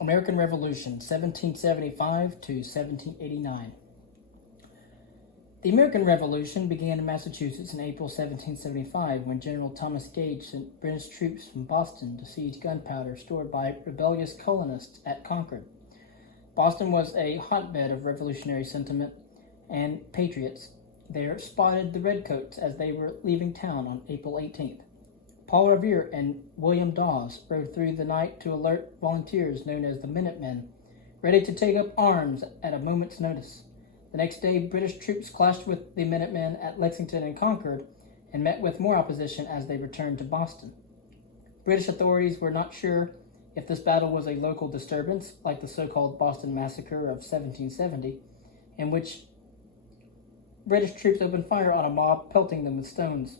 American Revolution, 1775 to 1789. The American Revolution began in Massachusetts in April 1775 when General Thomas Gage sent British troops from Boston to seize gunpowder stored by rebellious colonists at Concord. Boston was a hotbed of revolutionary sentiment, and patriots there spotted the redcoats as they were leaving town on April 18th. Paul Revere and William Dawes rode through the night to alert volunteers known as the Minutemen, ready to take up arms at a moment's notice. The next day, British troops clashed with the Minutemen at Lexington and Concord and met with more opposition as they returned to Boston. British authorities were not sure if this battle was a local disturbance, like the so-called Boston Massacre of 1770, in which British troops opened fire on a mob, pelting them with stones,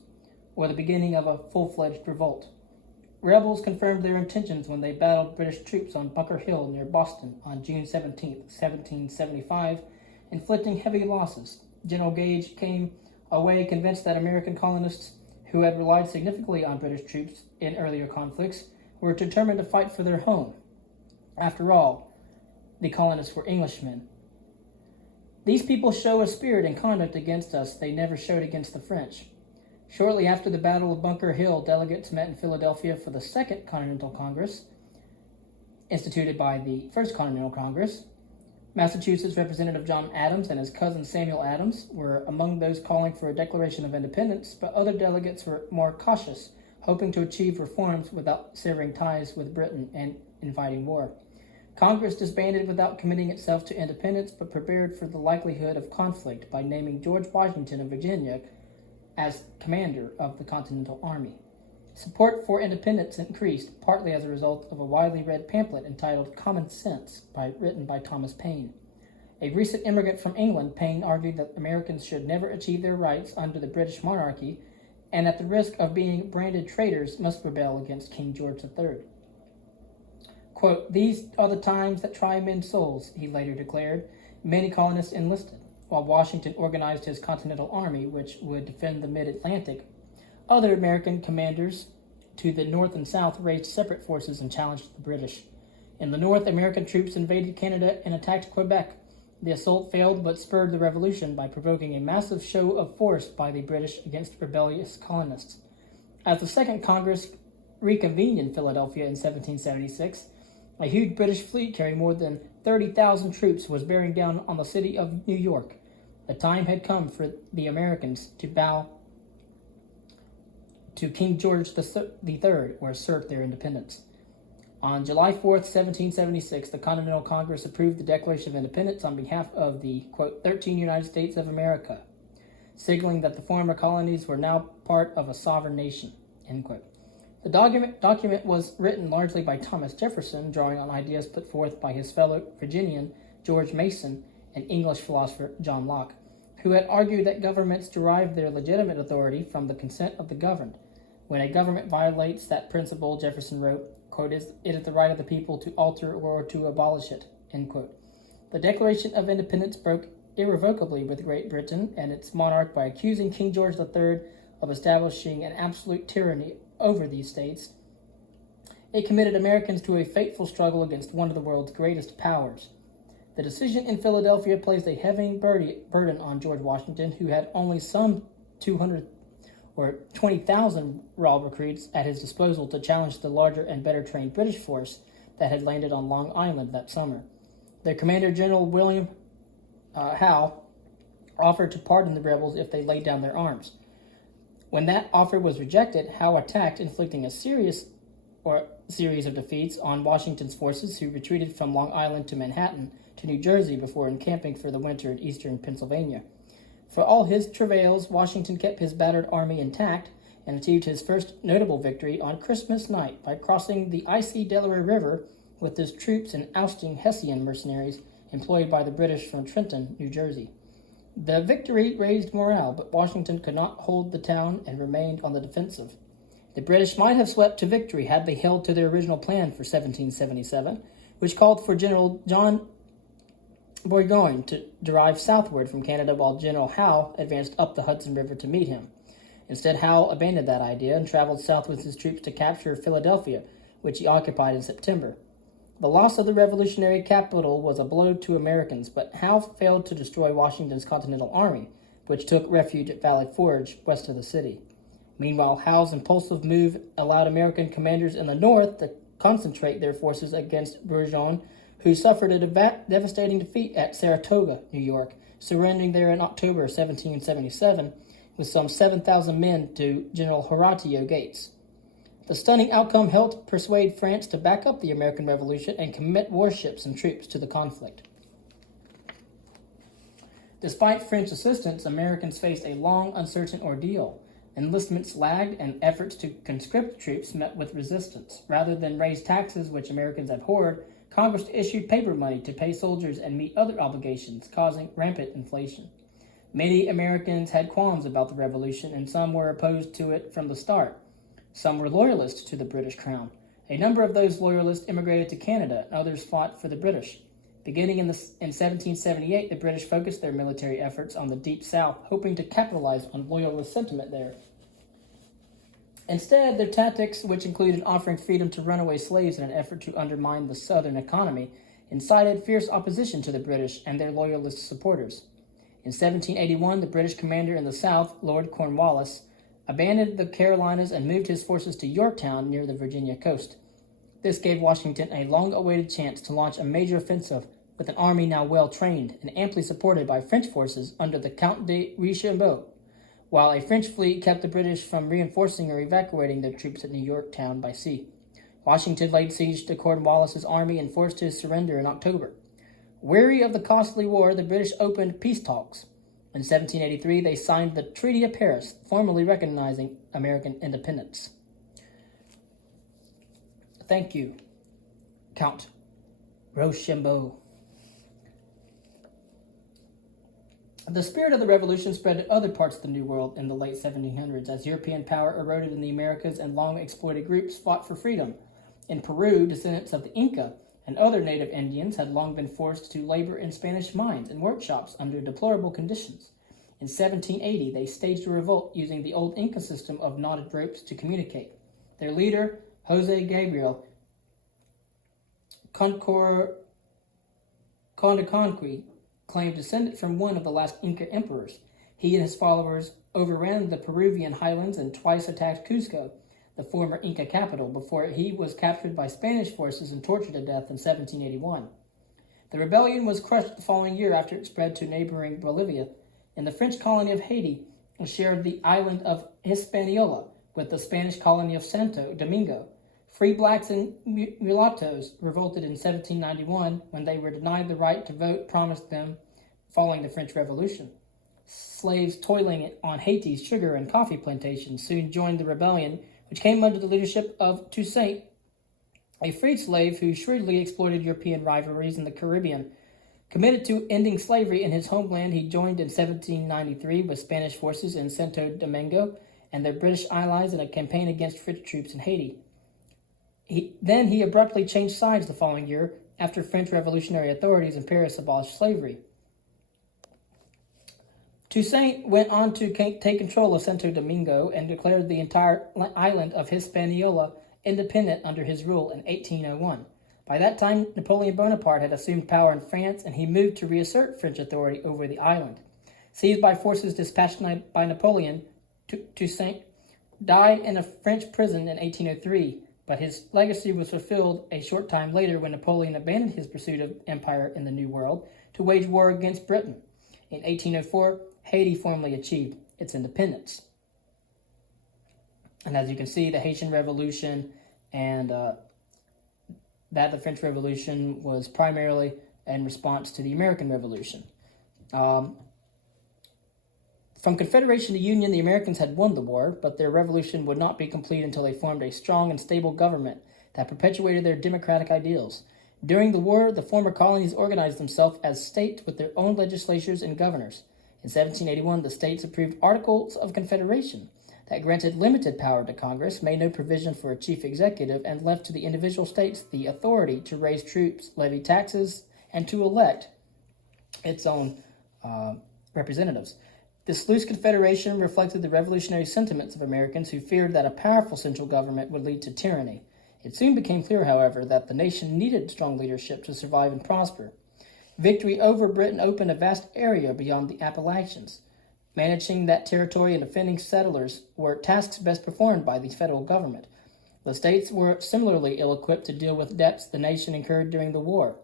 or the beginning of a full-fledged revolt. Rebels confirmed their intentions when they battled British troops on Bunker Hill near Boston on June 17, 1775, inflicting heavy losses. General Gage came away convinced that American colonists, who had relied significantly on British troops in earlier conflicts, were determined to fight for their home. After all, the colonists were Englishmen. These people show a spirit and conduct against us they never showed against the French. Shortly after the Battle of Bunker Hill, delegates met in Philadelphia for the Second Continental Congress, instituted by the First Continental Congress. Massachusetts Representative John Adams and his cousin Samuel Adams were among those calling for a declaration of independence, but other delegates were more cautious, hoping to achieve reforms without severing ties with Britain and inviting war. Congress disbanded without committing itself to independence, but prepared for the likelihood of conflict by naming George Washington of Virginia as commander of the Continental Army. Support for independence increased, partly as a result of a widely read pamphlet entitled Common Sense, written by Thomas Paine. A recent immigrant from England, Paine argued that Americans should never achieve their rights under the British monarchy, and at the risk of being branded traitors must rebel against King George III. Quote, "These are the times that try men's souls," he later declared. Many colonists enlisted, while Washington organized his Continental Army, which would defend the mid-Atlantic. Other American commanders to the north and south raised separate forces and challenged the British. In the north, American troops invaded Canada and attacked Quebec. The assault failed but spurred the revolution by provoking a massive show of force by the British against rebellious colonists. As the Second Congress reconvened in Philadelphia in 1776, a huge British fleet carrying more than 30,000 troops was bearing down on the city of New York. The time had come for the Americans to bow to King George III or assert their independence. On July 4th, 1776, the Continental Congress approved the Declaration of Independence on behalf of the, quote, 13 United States of America, signaling that the former colonies were now part of a sovereign nation, end quote. The document was written largely by Thomas Jefferson, drawing on ideas put forth by his fellow Virginian George Mason and English philosopher John Locke, who had argued that governments derive their legitimate authority from the consent of the governed. When a government violates that principle, Jefferson wrote, quote, "It is the right of the people to alter or to abolish it," end quote. The Declaration of Independence broke irrevocably with Great Britain and its monarch by accusing King George III of establishing an absolute tyranny over these states. It committed Americans to a fateful struggle against one of the world's greatest powers. The decision in Philadelphia placed a heavy burden on George Washington, who had only some 200 or 20,000 raw recruits at his disposal to challenge the larger and better trained British force that had landed on Long Island that summer. Their Commander General William Howe offered to pardon the rebels if they laid down their arms. When that offer was rejected, Howe attacked, inflicting a series of defeats on Washington's forces, who retreated from Long Island to Manhattan to New Jersey before encamping for the winter in eastern Pennsylvania. For all his travails, Washington kept his battered army intact and achieved his first notable victory on Christmas night by crossing the icy Delaware River with his troops and ousting Hessian mercenaries employed by the British from Trenton, New Jersey. The victory raised morale, but Washington could not hold the town and remained on the defensive. The British might have swept to victory had they held to their original plan for 1777, which called for General John Burgoyne to drive southward from Canada while General Howe advanced up the Hudson River to meet him. Instead, Howe abandoned that idea and traveled south with his troops to capture Philadelphia, which he occupied in September. The loss of the revolutionary capital was a blow to Americans, but Howe failed to destroy Washington's Continental Army, which took refuge at Valley Forge, west of the city. Meanwhile, Howe's impulsive move allowed American commanders in the north to concentrate their forces against Burgoyne, who suffered a devastating defeat at Saratoga, New York, surrendering there in October 1777 with some 7,000 men to General Horatio Gates. The stunning outcome helped persuade France to back up the American Revolution and commit warships and troops to the conflict. Despite French assistance, Americans faced a long, uncertain ordeal. Enlistments lagged, and efforts to conscript troops met with resistance. Rather than raise taxes, which Americans abhorred, Congress issued paper money to pay soldiers and meet other obligations, causing rampant inflation. Many Americans had qualms about the Revolution, and some were opposed to it from the start. Some were loyalists to the British crown. A number of those loyalists immigrated to Canada, and others fought for the British. Beginning in 1778, the British focused their military efforts on the Deep South, hoping to capitalize on loyalist sentiment there. Instead, their tactics, which included offering freedom to runaway slaves in an effort to undermine the Southern economy, incited fierce opposition to the British and their loyalist supporters. In 1781, the British commander in the South, Lord Cornwallis, abandoned the Carolinas and moved his forces to Yorktown near the Virginia coast. This gave Washington a long-awaited chance to launch a major offensive with an army now well-trained and amply supported by French forces under the Count de Richelieu, while a French fleet kept the British from reinforcing or evacuating their troops at New Yorktown by sea. Washington laid siege to Cornwallis's army and forced his surrender in October. Weary of the costly war, the British opened peace talks. In 1783, they signed the Treaty of Paris, formally recognizing American independence. Thank you, Count Rochambeau. The spirit of the revolution spread to other parts of the New World in the late 1700s as European power eroded in the Americas and long-exploited groups fought for freedom. In Peru, descendants of the Inca and other native Indians had long been forced to labor in Spanish mines and workshops under deplorable conditions. In 1780, they staged a revolt using the old Inca system of knotted ropes to communicate. Their leader, Jose Gabriel Condorcanqui, claimed descent from one of the last Inca emperors. He and his followers overran the Peruvian highlands and twice attacked Cusco, the former Inca capital, before he was captured by Spanish forces and tortured to death in 1781. The rebellion was crushed the following year after it spread to neighboring Bolivia, and the French colony of Haiti shared the island of Hispaniola with the Spanish colony of Santo Domingo. Free blacks and mulattoes revolted in 1791 when they were denied the right to vote promised them following the French Revolution. Slaves toiling on Haiti's sugar and coffee plantations soon joined the rebellion, which came under the leadership of Toussaint, a freed slave who shrewdly exploited European rivalries in the Caribbean. Committed to ending slavery in his homeland, he joined in 1793 with Spanish forces in Santo Domingo and their British allies in a campaign against French troops in Haiti. He abruptly changed sides the following year after French revolutionary authorities in Paris abolished slavery. Toussaint went on to take control of Santo Domingo and declared the entire island of Hispaniola independent under his rule in 1801. By that time, Napoleon Bonaparte had assumed power in France, and he moved to reassert French authority over the island. Seized by forces dispatched by Napoleon, Toussaint died in a French prison in 1803, but his legacy was fulfilled a short time later when Napoleon abandoned his pursuit of empire in the New World to wage war against Britain. In 1804, Haiti formally achieved its independence. And as you can see, the Haitian Revolution and the French Revolution was primarily in response to the American Revolution. From Confederation to Union, the Americans had won the war, but their revolution would not be complete until they formed a strong and stable government that perpetuated their democratic ideals. During the war, the former colonies organized themselves as states with their own legislatures and governors. In 1781, the states approved Articles of Confederation that granted limited power to Congress, made no provision for a chief executive, and left to the individual states the authority to raise troops, levy taxes, and to elect its own representatives. This loose confederation reflected the revolutionary sentiments of Americans who feared that a powerful central government would lead to tyranny. It soon became clear, however, that the nation needed strong leadership to survive and prosper. Victory over Britain opened a vast area beyond the Appalachians. Managing that territory and defending settlers were tasks best performed by the federal government. The states were similarly ill-equipped to deal with debts the nation incurred during the war.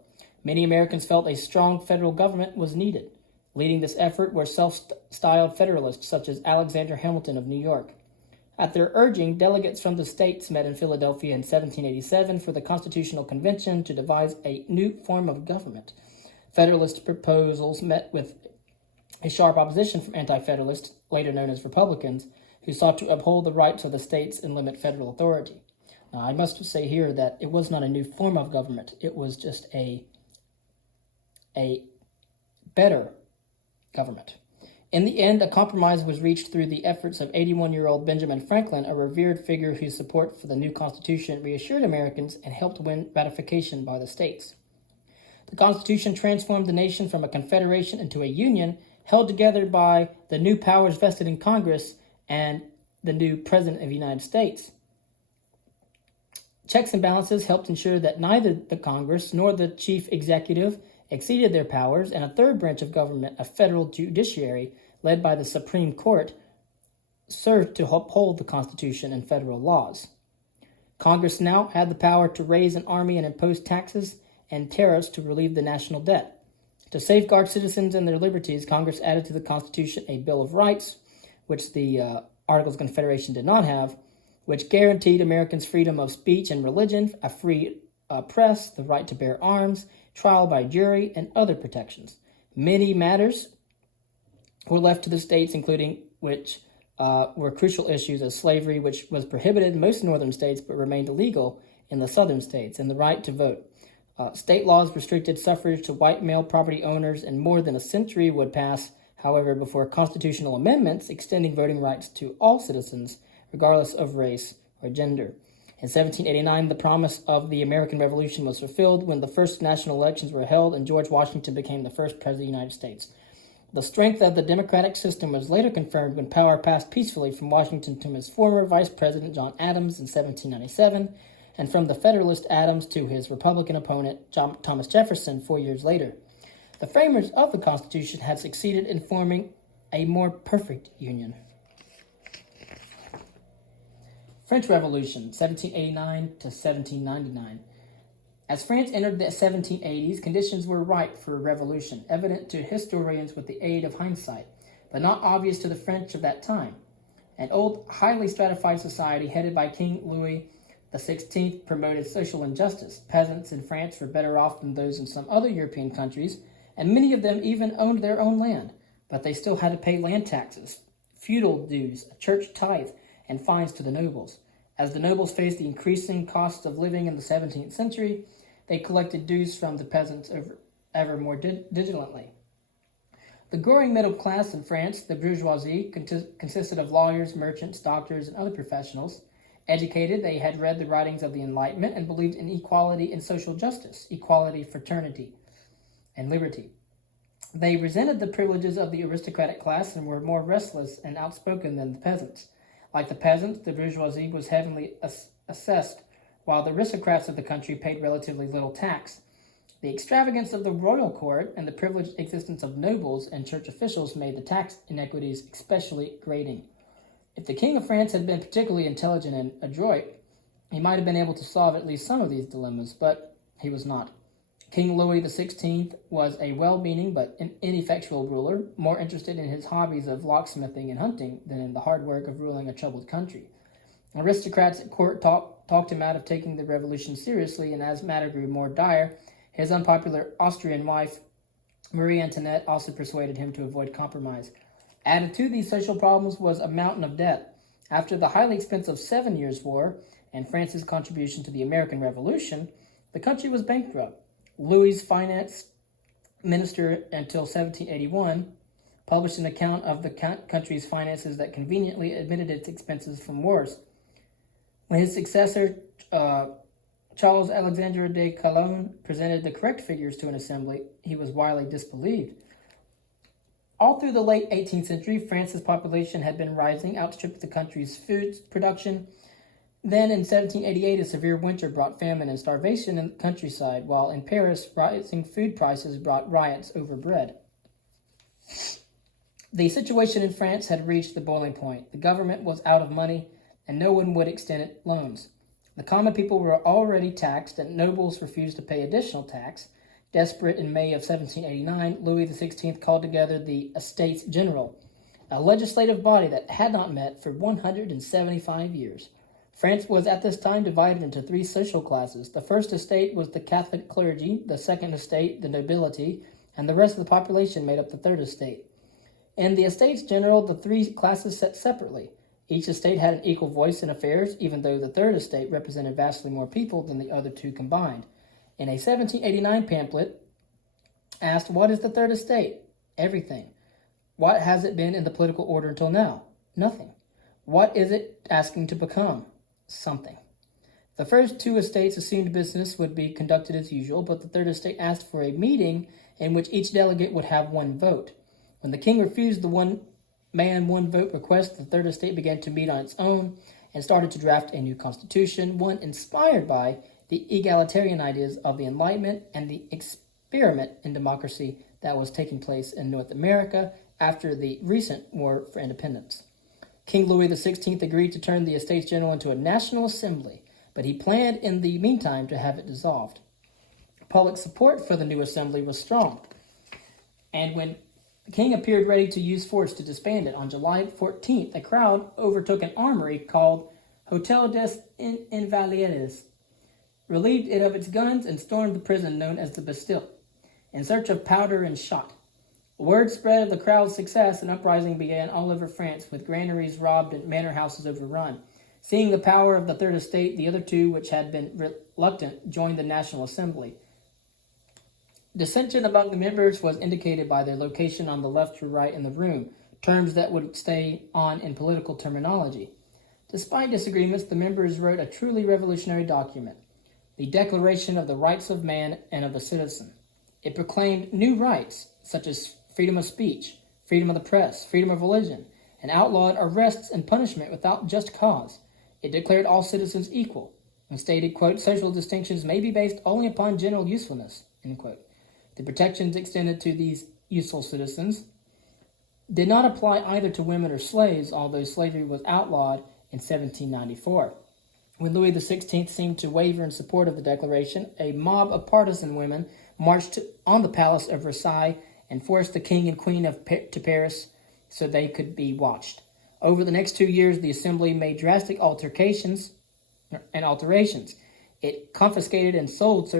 Many Americans felt a strong federal government was needed. Leading this effort were self-styled Federalists such as Alexander Hamilton of New York. At their urging, delegates from the states met in Philadelphia in 1787 for the Constitutional Convention to devise a new form of government. Federalist proposals met with a sharp opposition from anti-Federalists, later known as Republicans, who sought to uphold the rights of the states and limit federal authority. Now, I must say here that it was not a new form of government. It was just a better government. In the end, a compromise was reached through the efforts of 81-year-old Benjamin Franklin, a revered figure whose support for the new Constitution reassured Americans and helped win ratification by the states. The Constitution transformed the nation from a confederation into a union held together by the new powers vested in Congress and the new President of the United States. Checks and balances helped ensure that neither the Congress nor the chief executive exceeded their powers, and a third branch of government, a federal judiciary led by the Supreme Court, served to uphold the Constitution and federal laws. Congress now had the power to raise an army and impose taxes and tariffs to relieve the national debt. To safeguard citizens and their liberties, Congress added to the Constitution a Bill of Rights, which the Articles of Confederation did not have, which guaranteed Americans freedom of speech and religion, a free press, the right to bear arms, trial by jury, and other protections. Many matters were left to the states, including which were crucial issues as slavery, which was prohibited in most northern states but remained illegal in the southern states, and the right to vote. State laws restricted suffrage to white male property owners, and more than a century would pass, however, before constitutional amendments extending voting rights to all citizens, regardless of race or gender. In 1789, the promise of the American Revolution was fulfilled when the first national elections were held and George Washington became the first president of the United States. The strength of the democratic system was later confirmed when power passed peacefully from Washington to his former vice president John Adams in 1797, and from the Federalist Adams to his Republican opponent Thomas Jefferson 4 years later. The framers of the Constitution had succeeded in forming a more perfect union. French Revolution, 1789 to 1799. As France entered the 1780s, conditions were ripe for a revolution, evident to historians with the aid of hindsight, but not obvious to the French of that time. An old, highly stratified society headed by King Louis XVI promoted social injustice. Peasants in France were better off than those in some other European countries, and many of them even owned their own land, but they still had to pay land taxes, feudal dues, a church tithe, and fines to the nobles. As the nobles faced the increasing costs of living in the 17th century, they collected dues from the peasants ever more diligently. The growing middle class in France, the bourgeoisie, consisted of lawyers, merchants, doctors, and other professionals. Educated, they had read the writings of the Enlightenment and believed in equality and social justice, equality, fraternity, and liberty. They resented the privileges of the aristocratic class and were more restless and outspoken than the peasants. Like the peasants, the bourgeoisie was heavily assessed, while the aristocrats of the country paid relatively little tax. The extravagance of the royal court and the privileged existence of nobles and church officials made the tax inequities especially grating. If the King of France had been particularly intelligent and adroit, he might have been able to solve at least some of these dilemmas, but he was not. King Louis XVI was a well-meaning but ineffectual ruler, more interested in his hobbies of locksmithing and hunting than in the hard work of ruling a troubled country. Aristocrats at court talked him out of taking the revolution seriously, and as matter grew more dire, his unpopular Austrian wife, Marie Antoinette, also persuaded him to avoid compromise. Added to these social problems was a mountain of debt. After the highly expensive 7 Years' War and France's contribution to the American Revolution, the country was bankrupt. Louis's finance minister until 1781 published an account of the country's finances that conveniently admitted its expenses from wars. When his successor, Charles Alexandre de Calonne, presented the correct figures to an assembly, he was widely disbelieved. All through the late 18th century, France's population had been rising, outstripped the country's food production. Then in 1788, a severe winter brought famine and starvation in the countryside, while in Paris, rising food prices brought riots over bread. The situation in France had reached the boiling point. The government was out of money, and no one would extend it loans. The common people were already taxed, and nobles refused to pay additional tax. Desperate, in May of 1789, Louis XVI called together the Estates General, a legislative body that had not met for 175 years. France was at this time divided into three social classes. The first estate was the Catholic clergy, the second estate, the nobility, and the rest of the population made up the third estate. In the Estates General, the three classes sat separately. Each estate had an equal voice in affairs, even though the third estate represented vastly more people than the other two combined. In a 1789 pamphlet, asked, "What is the third estate?" Everything. What has it been in the political order until now? Nothing. What is it asking to become? Something. The first two estates assumed business would be conducted as usual, but the third estate asked for a meeting in which each delegate would have one vote. When the king refused the one-man, one-vote request, the third estate began to meet on its own and started to draft a new constitution, one inspired by the egalitarian ideas of the Enlightenment and the experiment in democracy that was taking place in North America after the recent War for Independence. King Louis XVI agreed to turn the Estates General into a national assembly, but he planned in the meantime to have it dissolved. Public support for the new assembly was strong, and when the king appeared ready to use force to disband it, on July 14th, a crowd overtook an armory called Hotel des Invalides, relieved it of its guns, and stormed the prison known as the Bastille, in search of powder and shot. Word spread of the crowd's success, and uprising began all over France, with granaries robbed and manor houses overrun. Seeing the power of the third estate, the other two, which had been reluctant, joined the National Assembly. Dissension among the members was indicated by their location on the left or right in the room, terms that would stay on in political terminology. Despite disagreements, the members wrote a truly revolutionary document, the Declaration of the Rights of Man and of the Citizen. It proclaimed new rights, such as freedom of speech, freedom of the press, freedom of religion, and outlawed arrests and punishment without just cause. It declared all citizens equal, and stated, quote, social distinctions may be based only upon general usefulness, end quote. The protections extended to these useful citizens did not apply either to women or slaves, although slavery was outlawed in 1794. When Louis XVI seemed to waver in support of the declaration, a mob of partisan women marched on the palace of Versailles and forced the king and queen to Paris so they could be watched. Over the next 2 years, the assembly made drastic alterations. It confiscated and sold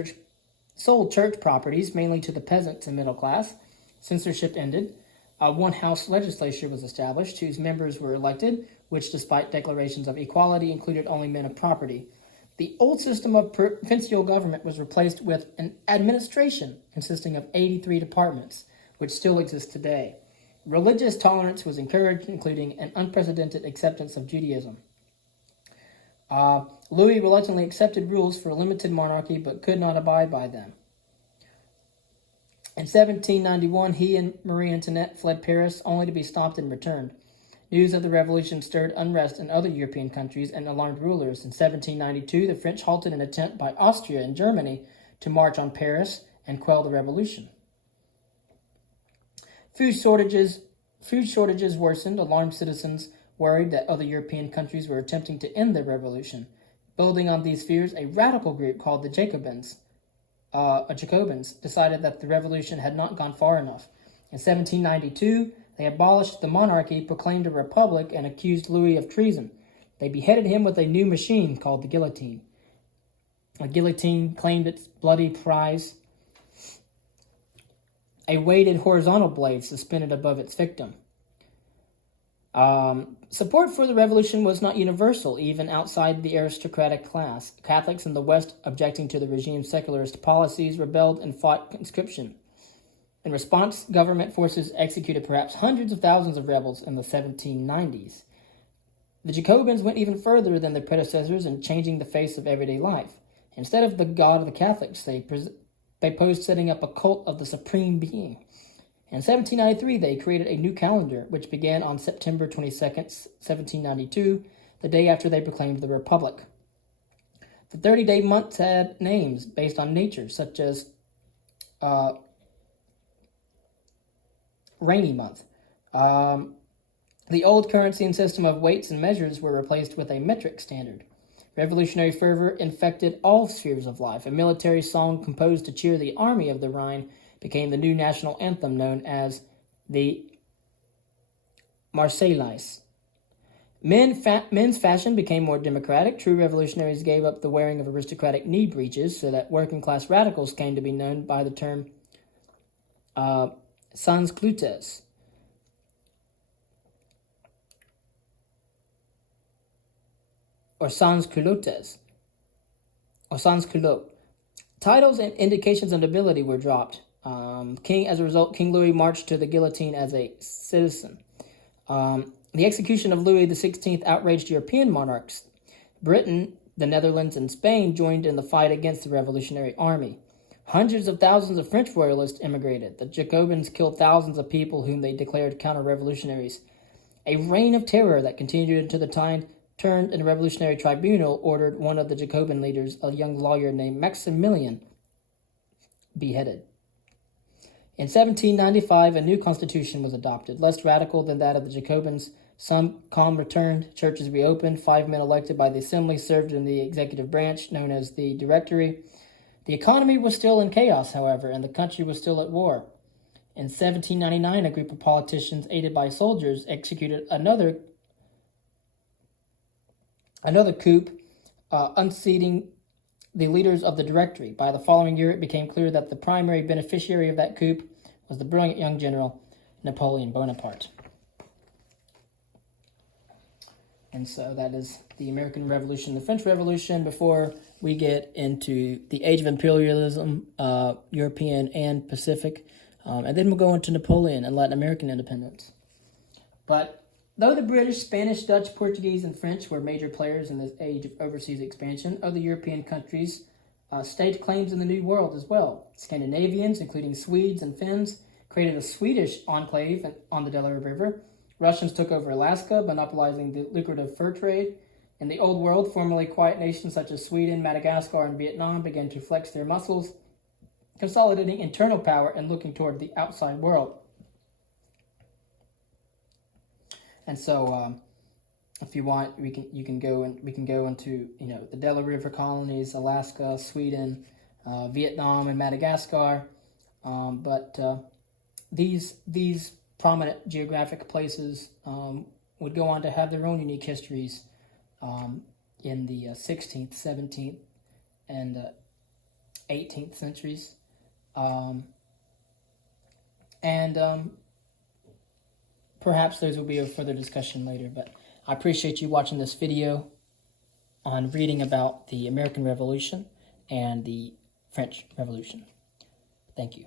church properties, mainly to the peasants and middle class. Censorship ended. A one-house legislature was established, whose members were elected, which, despite declarations of equality, included only men of property. The old system of provincial government was replaced with an administration consisting of 83 departments, which still exists today. Religious tolerance was encouraged, including an unprecedented acceptance of Judaism. Louis reluctantly accepted rules for a limited monarchy, but could not abide by them. In 1791, he and Marie Antoinette fled Paris, only to be stopped and returned. News of the revolution stirred unrest in other European countries and alarmed rulers. In 1792, the French halted an attempt by Austria and Germany to march on Paris and quell the revolution. Food shortages worsened. Alarmed citizens worried that other European countries were attempting to end the revolution. Building on these fears, a radical group called the Jacobins decided that the revolution had not gone far enough. In 1792, they abolished the monarchy, proclaimed a republic, and accused Louis of treason. They beheaded him with a new machine called the guillotine. A guillotine claimed its bloody prize, a weighted horizontal blade suspended above its victim. Support for the revolution was not universal, even outside the aristocratic class. Catholics in the West, objecting to the regime's secularist policies, rebelled and fought conscription. In response, government forces executed perhaps hundreds of thousands of rebels in the 1790s. The Jacobins went even further than their predecessors in changing the face of everyday life. Instead of the God of the Catholics, they proposed setting up a cult of the Supreme Being. In 1793, they created a new calendar, which began on September 22nd, 1792, the day after they proclaimed the Republic. The 30-day months had names based on nature, such as rainy month. The old currency and system of weights and measures were replaced with a metric standard. Revolutionary fervor infected all spheres of life. A military song composed to cheer the army of the Rhine became the new national anthem known as the Marseillaise. Men's fashion became more democratic. True revolutionaries gave up the wearing of aristocratic knee breeches so that working-class radicals came to be known by the term sans culottes. Or sans culottes. Or sans culotte. Titles and indications of nobility were dropped. As a result, King Louis marched to the guillotine as a citizen. The execution of Louis XVI outraged European monarchs. Britain, the Netherlands, and Spain joined in the fight against the Revolutionary Army. Hundreds of thousands of French royalists immigrated. The Jacobins killed thousands of people whom they declared counter-revolutionaries. A reign of terror that continued into the time turned, and a revolutionary tribunal ordered one of the Jacobin leaders, a young lawyer named Maximilian, beheaded. In 1795, a new constitution was adopted, less radical than that of the Jacobins. Some calm returned, churches reopened, 5 men elected by the assembly served in the executive branch, known as the Directory. The economy was still in chaos, however, and the country was still at war. In 1799, a group of politicians, aided by soldiers, executed another coup, unseating the leaders of the Directory. By the following year, it became clear that the primary beneficiary of that coup was the brilliant young general Napoleon Bonaparte. And so that is the American Revolution, the French Revolution, before we get into the Age of Imperialism, European and Pacific. And then we'll go into Napoleon and Latin American independence. But though the British, Spanish, Dutch, Portuguese, and French were major players in this age of overseas expansion, other European countries staked claims in the New World as well. Scandinavians, including Swedes and Finns, created a Swedish enclave on the Delaware River. Russians took over Alaska, monopolizing the lucrative fur trade. In the Old World, formerly quiet nations such as Sweden, Madagascar, and Vietnam began to flex their muscles, consolidating internal power and looking toward the outside world. And so, if you want, we can go into the Delaware River colonies, Alaska, Sweden, Vietnam, and Madagascar. But these prominent geographic places would go on to have their own unique histories in the 16th, 17th, and 18th centuries. Perhaps those will be a further discussion later, but I appreciate you watching this video on reading about the American Revolution and the French Revolution. Thank you.